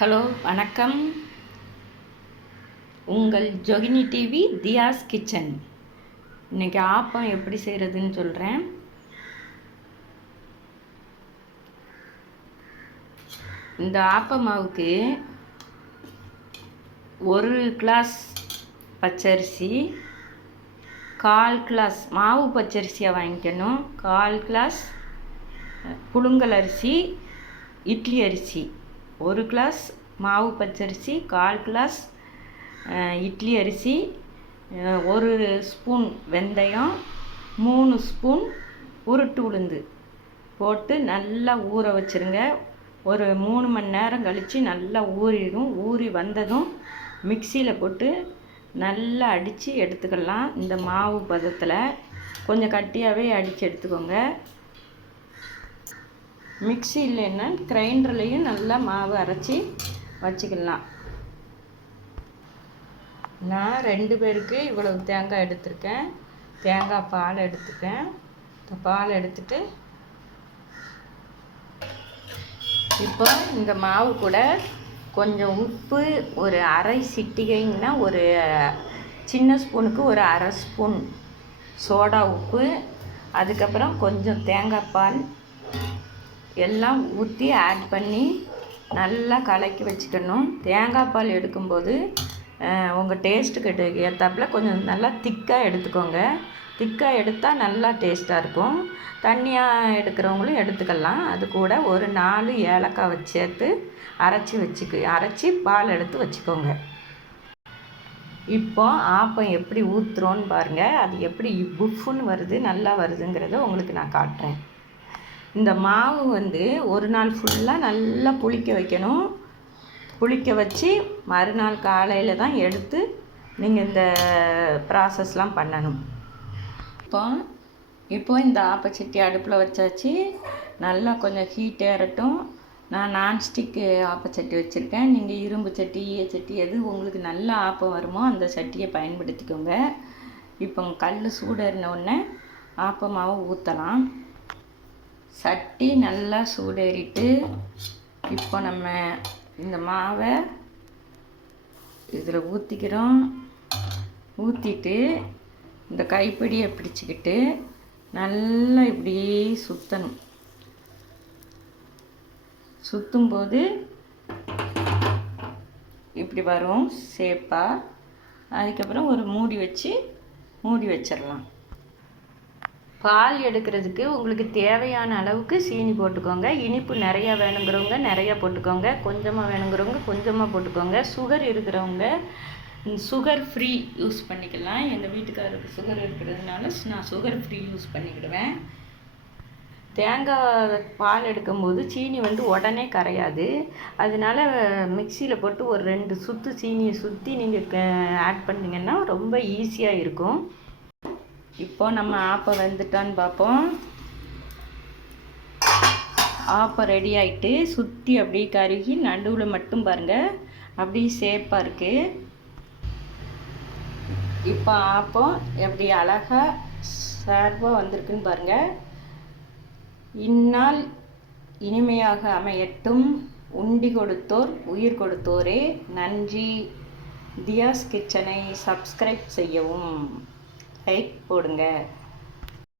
Hello வணக்கம். உங்கள் Jogini TV தியாஸ் kitchen. இன்றைக்கி ஆப்பம் எப்படி செய்கிறதுன்னு சொல்கிறேன். இந்த ஆப்ப மாவுக்கு 1 கிளாஸ் பச்சரிசி, 1/4 கிளாஸ் மாவு பச்சரிசியாக வாங்கிக்கணும், 1/4 கிளாஸ் புழுங்கல் அரிசி, இட்லி அரிசி, 1 கிளாஸ் மாவு பச்சரிசி, 1/4 கிளாஸ் இட்லி அரிசி, 1 ஸ்பூன் வெந்தயம், 3 ஸ்பூன் உருட்டு உளுந்து போட்டு நல்லா ஊற வச்சுருங்க. ஒரு 3 மணி நேரம் கழித்து நல்லா ஊறிடும். ஊறி வந்ததும் மிக்சியில் போட்டு நல்லா அடித்து எடுத்துக்கலாம். இந்த மாவு பதத்தில் கொஞ்சம் கட்டியாகவே அடித்து எடுத்துக்கோங்க. மிக்சி இல்லைன்னா கிரைண்டர்லேயும் நல்லா மாவு அரைச்சி வச்சுக்கலாம். நான் 2 பேருக்கு இவ்வளவு தேங்காய் எடுத்திருக்கேன். தேங்காய் பால் எடுத்துக்கேன். பால் எடுத்துட்டு இப்போ இந்த மாவு கூட கொஞ்சம் உப்பு, ஒரு அரை சிட்டிகைங்கன்னா ஒரு சின்ன ஸ்பூனுக்கு ஒரு அரை ஸ்பூன் சோடா உப்பு, அதுக்கப்புறம் கொஞ்சம் தேங்காய் பால் எல்லாம் ஊற்றி ஆட் பண்ணி நல்லா கலக்கி வச்சுக்கணும். தேங்காய் பால் எடுக்கும்போது உங்கள் டேஸ்ட்டுக்கு ஏற்றாப்புல கொஞ்சம் நல்லா திக்காக எடுத்துக்கோங்க. திக்காக எடுத்தால் நல்லா டேஸ்ட்டாக இருக்கும். தண்ணியாக எடுக்கிறவங்களும் எடுத்துக்கலாம். அது கூட ஒரு 4 ஏலக்காய் வச்சு சேர்த்து அரைச்சி பால் எடுத்து வச்சுக்கோங்க. இப்போ ஆப்பம் எப்படி ஊற்றுறோன்னு பாருங்கள். அது எப்படி புஃப்னு வருது, நல்லா வருதுங்கிறத உங்களுக்கு நான் காட்டுறேன். இந்த மாவு ஒரு நாள் ஃபுல்லாக நல்லா புளிக்க வைக்கணும். புளிக்க வச்சு மறுநாள் காலையில் தான் எடுத்து நீங்கள் இந்த ப்ராசஸ்லாம் பண்ணணும். இப்போ இந்த ஆப்பச்சட்டி அடுப்பில் வச்சாச்சு. நல்லா கொஞ்சம் ஹீட் ஏறட்டும். நான் நான்ஸ்டிக்கு ஆப்பச்சட்டி வச்சுருக்கேன். நீங்கள் இரும்பு சட்டி, ஈயச்சட்டி எது உங்களுக்கு நல்ல ஆப்பம் வருமோ அந்த சட்டியை பயன்படுத்திக்கோங்க. இப்போ கல் சூடேறின உடனே ஆப்ப மாவை ஊற்றலாம். சட்டி நல்லா சூடேறிட்டு இப்போ நம்ம இந்த மாவை இதில் ஊற்றிக்கிறோம். ஊற்றிட்டு இந்த கைப்பிடியை பிடிச்சிக்கிட்டு நல்லா இப்படியே சுற்றணும். சுற்றும்போது இப்படி வரும் ஷேப்பாக. அதுக்கப்புறம் ஒரு மூடி வச்சிடலாம். பால் எடுக்கிறதுக்கு உங்களுக்கு தேவையான அளவுக்கு சீனி போட்டுக்கோங்க. இனிப்பு நிறையா வேணுங்கிறவங்க நிறையா போட்டுக்கோங்க, கொஞ்சமாக வேணுங்கிறவங்க கொஞ்சமாக போட்டுக்கோங்க. சுகர் இருக்கிறவங்க சுகர் ஃப்ரீ யூஸ் பண்ணிக்கலாம். எங்கள் வீட்டுக்காரருக்கு சுகர் இருக்கிறதுனால நான் சுகர் ஃப்ரீ யூஸ் பண்ணிக்கிடுவேன். தேங்காய் பால் எடுக்கும்போது சீனி உடனே கரையாது. அதனால மிக்சியில் போட்டு ஒரு 2 சுற்று சீனியை சுற்றி நீங்கள் ஆட் பண்ணிங்கன்னா ரொம்ப ஈஸியாக இருக்கும். இப்போ நம்ம ஆப்பம் வெந்துட்டான்னு பார்ப்போம். ஆப்பம் ரெடி ஆகிட்டு சுற்றி அப்படியே கருகி நடுவில் மட்டும் பாருங்கள் அப்படியே ஷேப்பாக இருக்குது. இப்போ ஆப்பம் எப்படி அழகாக சார்பாக வந்திருக்குன்னு பாருங்கள். இந்நாள் இனிமையாக அமையட்டும். உண்டி கொடுத்தோர் உயிர் கொடுத்தோரே நன்றி. தியாஸ் கிச்சனை சப்ஸ்கிரைப் செய்யவும், லைக் போடுங்க.